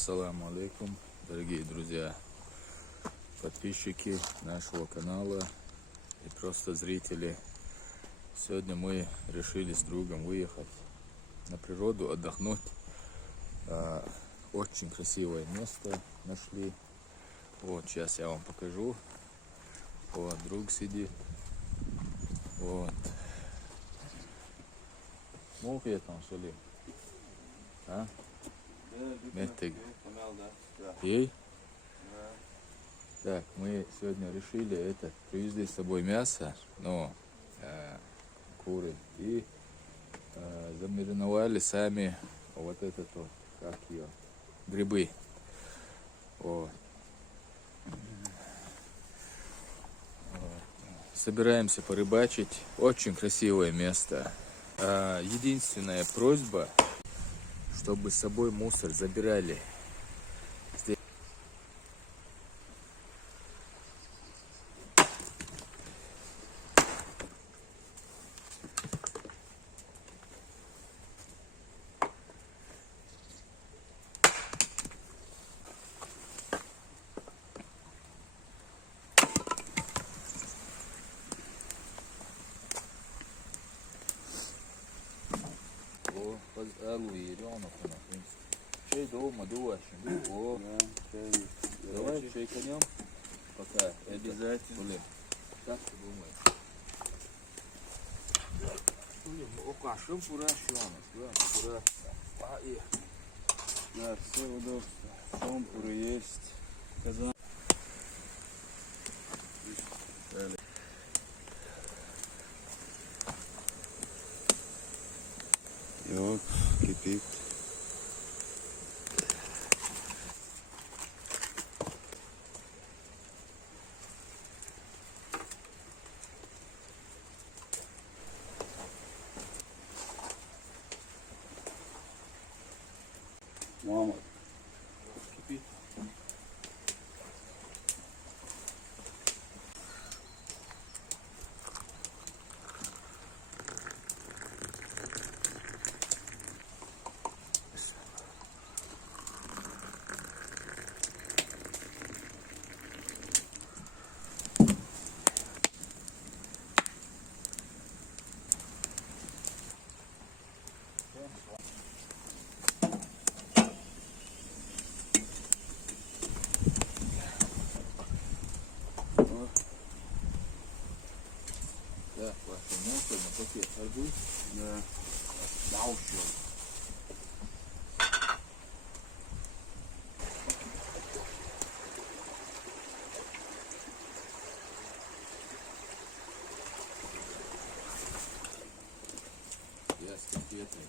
Ассаламу алейкум, дорогие друзья, подписчики нашего канала и просто зрители. Сегодня мы решили с другом выехать на природу, отдохнуть. Очень красивое место нашли. Вот, сейчас я вам покажу. Вот, друг сидит. Вот. Мог я там соли? А? Метик. Ей? Так, мы сегодня решили привезли с собой мясо, но куры, и замариновали сами вот это вот, как ее, грибы. Вот. Собираемся порыбачить. Очень красивое место. Единственная просьба, чтобы с собой мусор забирали. Алуи, ребенок у нас. Чай дома, дуашим. О, давай чайканем. Пока. Обязательно. Как ты думаешь? О, кашем пурашем. Да, Да, все удобства. Шомпуры есть. Казан. И вот кипит. Мама. кипит. Да, ваши мусор на пакет арбуз. Да. Наушил. Я с конфетой.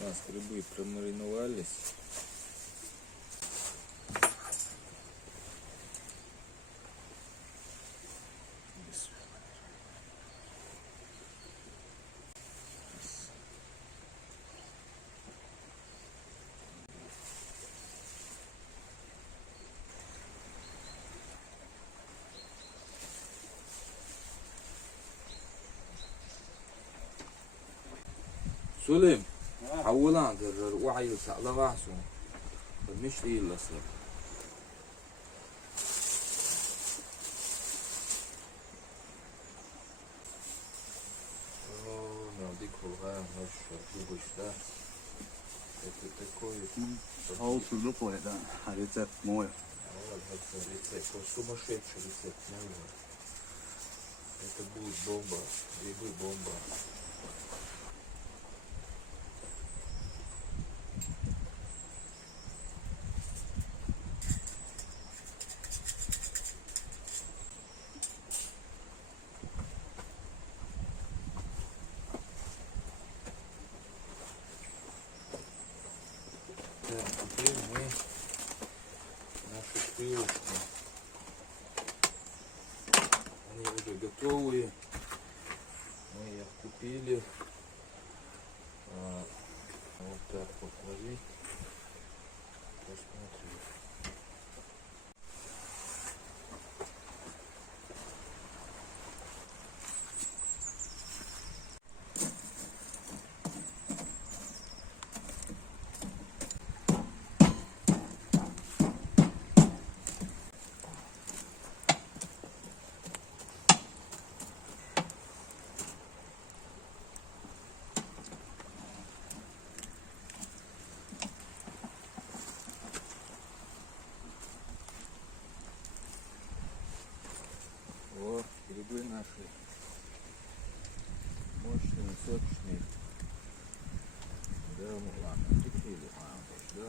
У нас грибы промариновались. سلم حولان در وعي سألا واسو مش إلا صار дикого наш да. Это такое. How to look like that. А рецепт мой. Вот рецепт. Сумасшедший рецепт. Это будет бомба. Грибы бомба. Так, теперь мы наши пилочки. Они уже готовые. Мы их купили. Вот так поклади. Посмотри. О, грибы наши. Мощные, сочные. Да, ну ладно, кипели, да.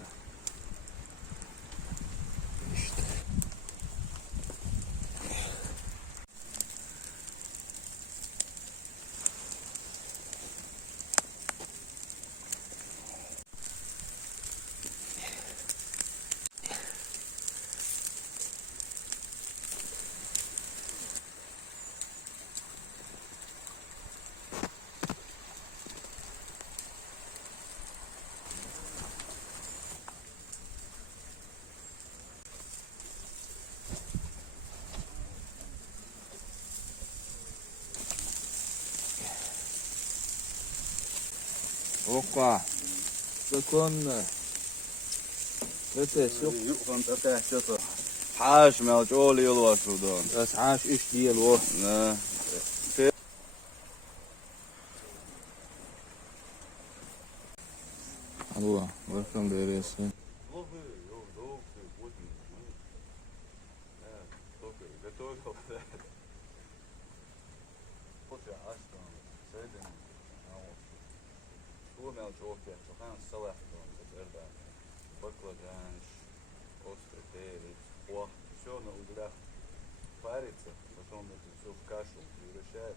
Опа, законно. Это все. يقفن تفتح شطة حاش ما جولي يلوى السودان بس عاش ايش ديال و لا Алло, welcome to RS. Баклажан, острый перец, плов, все на углях парится, потом это все в кашу превращает.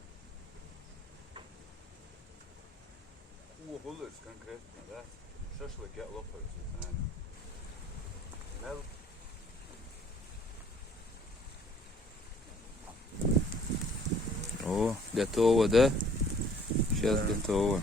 Булыш конкретно, да? Шашлык я лопаются, знаешь. О, готово, да? Сейчас готово.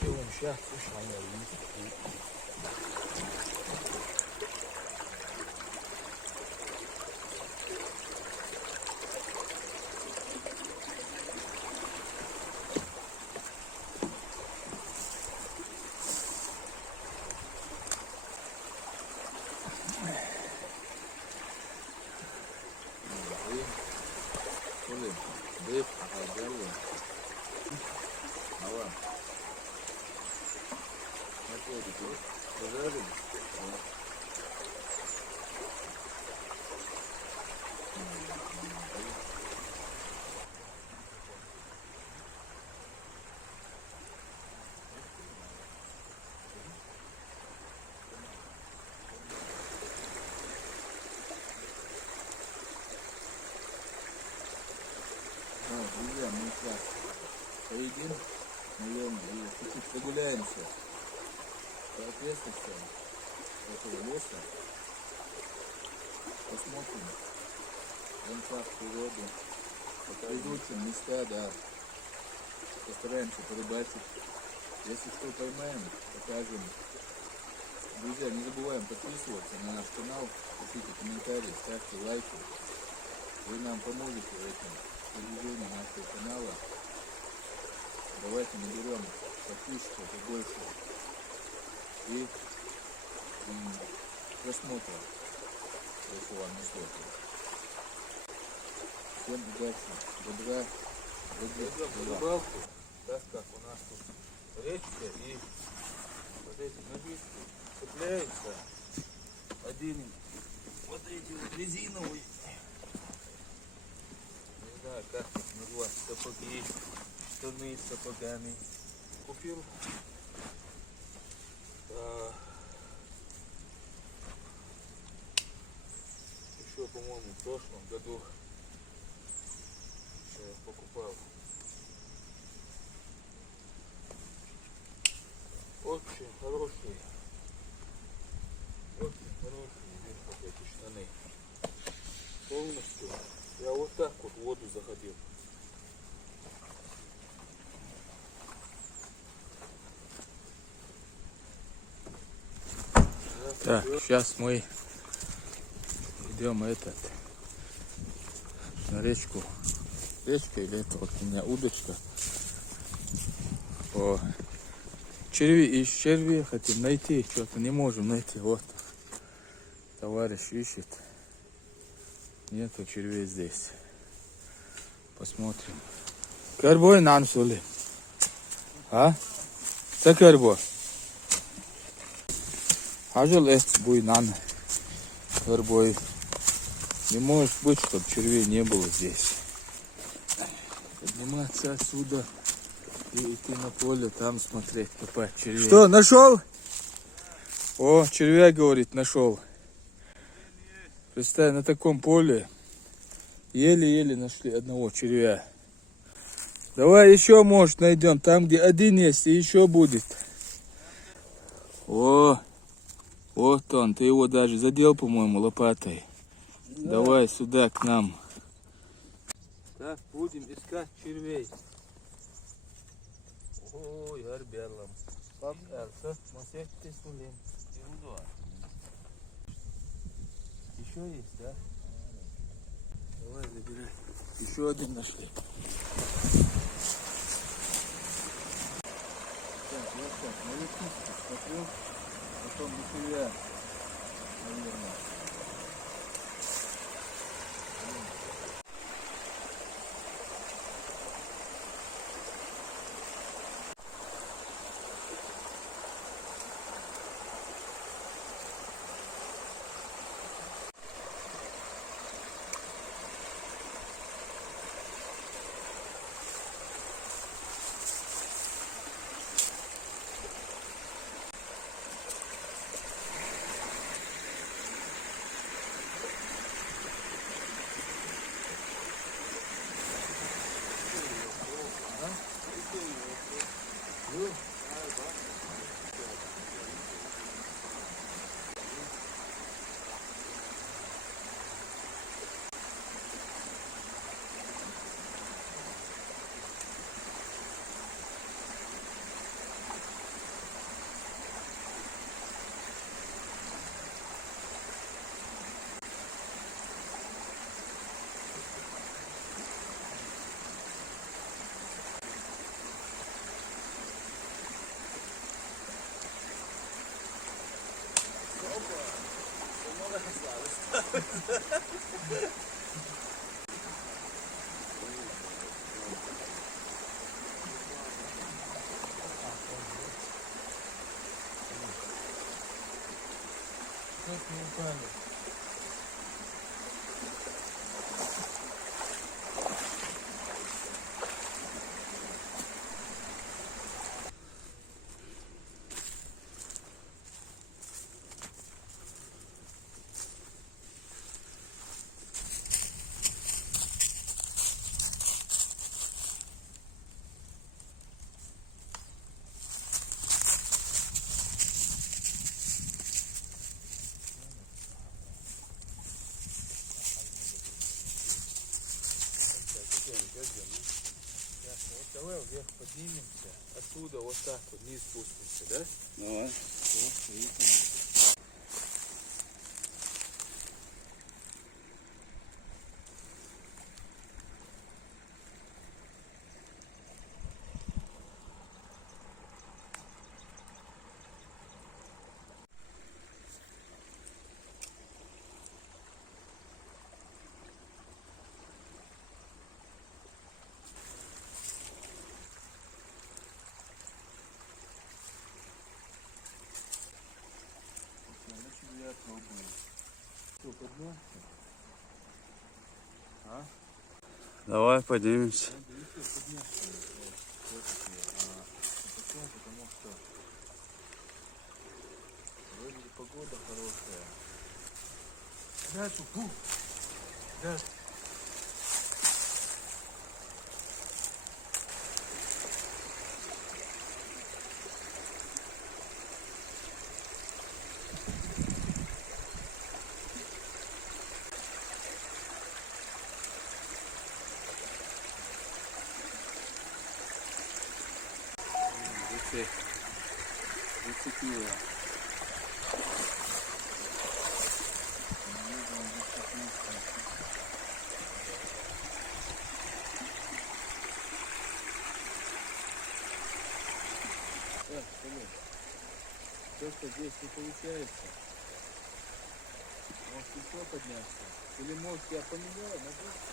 Сделаем сейчас, слушай, Дых, делаем. Давай. Смотрите, пожарим. Друзья, мы сейчас поедим, наем и чуть-чуть прогуляемся по окрестностям этого леса. Посмотрим ландшафт природы, изучим места, да. Постараемся порыбачить. Если что поймаем, покажем. Друзья, не забываем подписываться на наш канал, пишите комментарии, ставьте лайки. Вы нам поможете в этом продвижении нашего канала. Давайте наберем катушку побольше и просмотра, если вам не сложно. Всем удачи, добра, Пойдем на рыбалку, так как у нас тут речка и вот эти набитки цепляются. Один вот эти вот резиновые. Не знаю, как их назвать, сапоги, штаны с сапогами. Купил еще, по-моему, в прошлом году я покупал. Очень хорошие вот эти штаны. Полностью. Я вот так вот в воду заходил. Так, сейчас мы идем на речку. Речка или это вот у меня удочка. О, черви хотим найти, что-то не можем найти. Вот товарищ ищет. Нету червей здесь. Посмотрим. Карбой нам соли. А? Это карбой. Ажил эст буйнан. Карбой. Не может быть, чтобы червей не было здесь. Подниматься отсюда и идти на поле, там смотреть, копать червей. Что, нашел? О, червя, говорит, нашел. Представь, на таком поле еле-еле нашли одного червя. Давай еще, может, найдем. Там, где один есть, и еще будет. О, вот он. Ты его даже задел, по-моему, лопатой. Да. Давай сюда, к нам. Так, будем искать червей. Ой, арбелом. Еще есть, да? Давай, забирай. Еще один нашли. Так, я так, на летушку смотрю, потом на червя, наверное. Как не упали? Вот давай вверх поднимемся, оттуда вот так вот вниз спустимся, да? Давай. Попробуем. Что, поднялся? А? Давай поднимемся. Почему? Потому что вроде бы погода хорошая. Дальше, фу! Дальше. Зацепила. Так, блин. Что-то здесь не получается. Может еще подняться? Или может я поменяю нагрузку?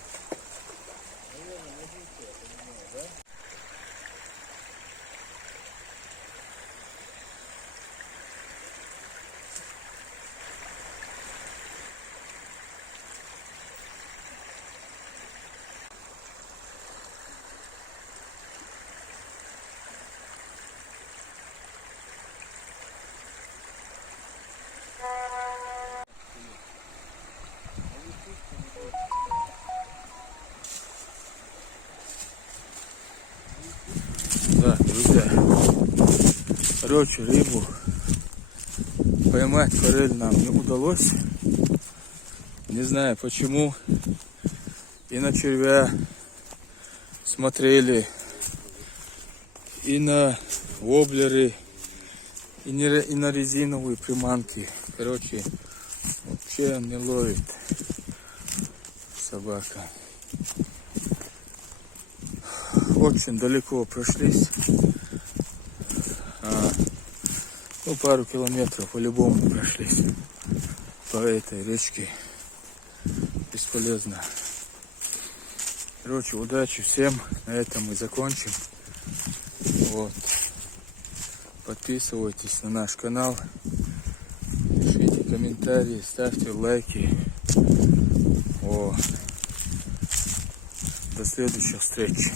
Наверное, нагрузку я поменяю, да? Да, друзья, короче, рыбу поймать форель нам не удалось. Не знаю почему. И на червя смотрели, и на воблеры, и на резиновые приманки. Короче, вообще не ловит собака. Очень далеко прошлись. Ну, пару километров по-любому прошлись по этой речке. Бесполезно. Короче, удачи всем. На этом мы закончим. Вот. Подписывайтесь на наш канал. Пишите комментарии, ставьте лайки. До следующих встреч.